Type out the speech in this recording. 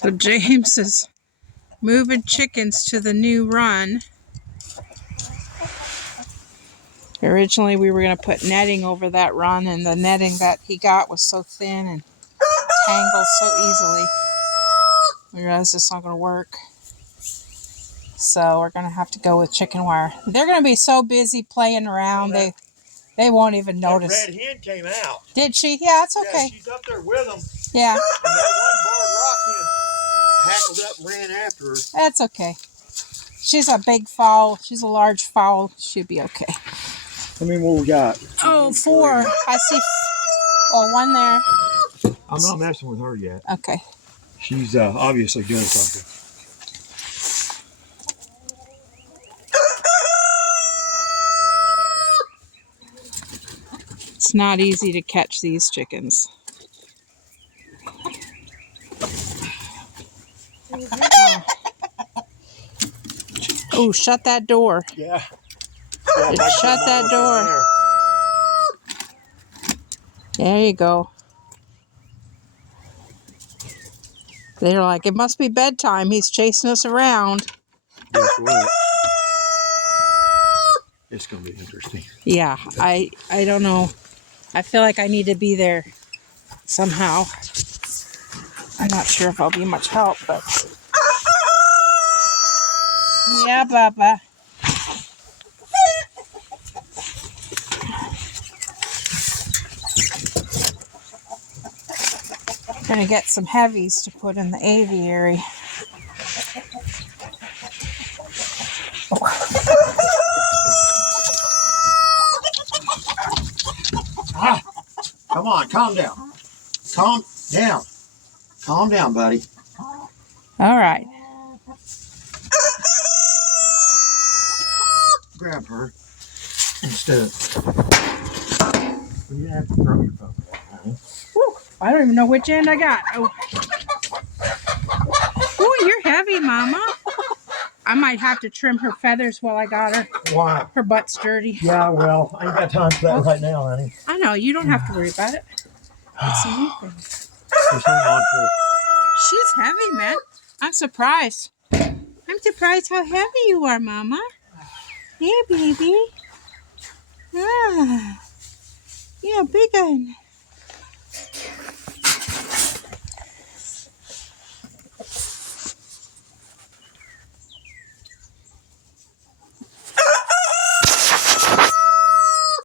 So James is moving chickens to the new run. Originally we were going to put netting over that run, and the netting that he got was so thin and tangled so easily. We realized it's not going to work. So we're going to have to go with chicken wire. They're going to be so busy playing around, they won't even notice. That red hen came out. Did she? Yeah, it's okay. Yeah, she's up there with them. Yeah. And that one barred rock hen hackled up and ran after her. That's okay. She's a big fowl. She's a large fowl. She'll be okay. How many more we got? Oh, 4. I see. Oh, one there. I'm not messing with her yet. Okay. She's obviously doing something. It's not easy to catch these chickens. Oh, shut that door. Yeah. Shut that door. There you go. They're like, it must be bedtime. He's chasing us around. Guess what? It's going to be interesting. Yeah, I don't know. I feel like I need to be there somehow. I'm not sure if I'll be much help, but... Yeah, Baba. Gonna get some heavies to put in the aviary. Come on, calm down. Calm down. Calm down, buddy. All right. Grab her instead of... You have to throw your phone down, honey. Woo, I don't even know which end I got. Oh. Ooh, you're heavy, Mama. I might have to trim her feathers while I got her. Why? Her butt's dirty. Yeah, well, I ain't got time for that right now, honey. I know, you don't have to worry about it. It's a new thing. Just hang on to her. She's heavy, man. I'm surprised. I'm surprised how heavy you are, Mama. Yeah, baby. Ah, yeah, big one.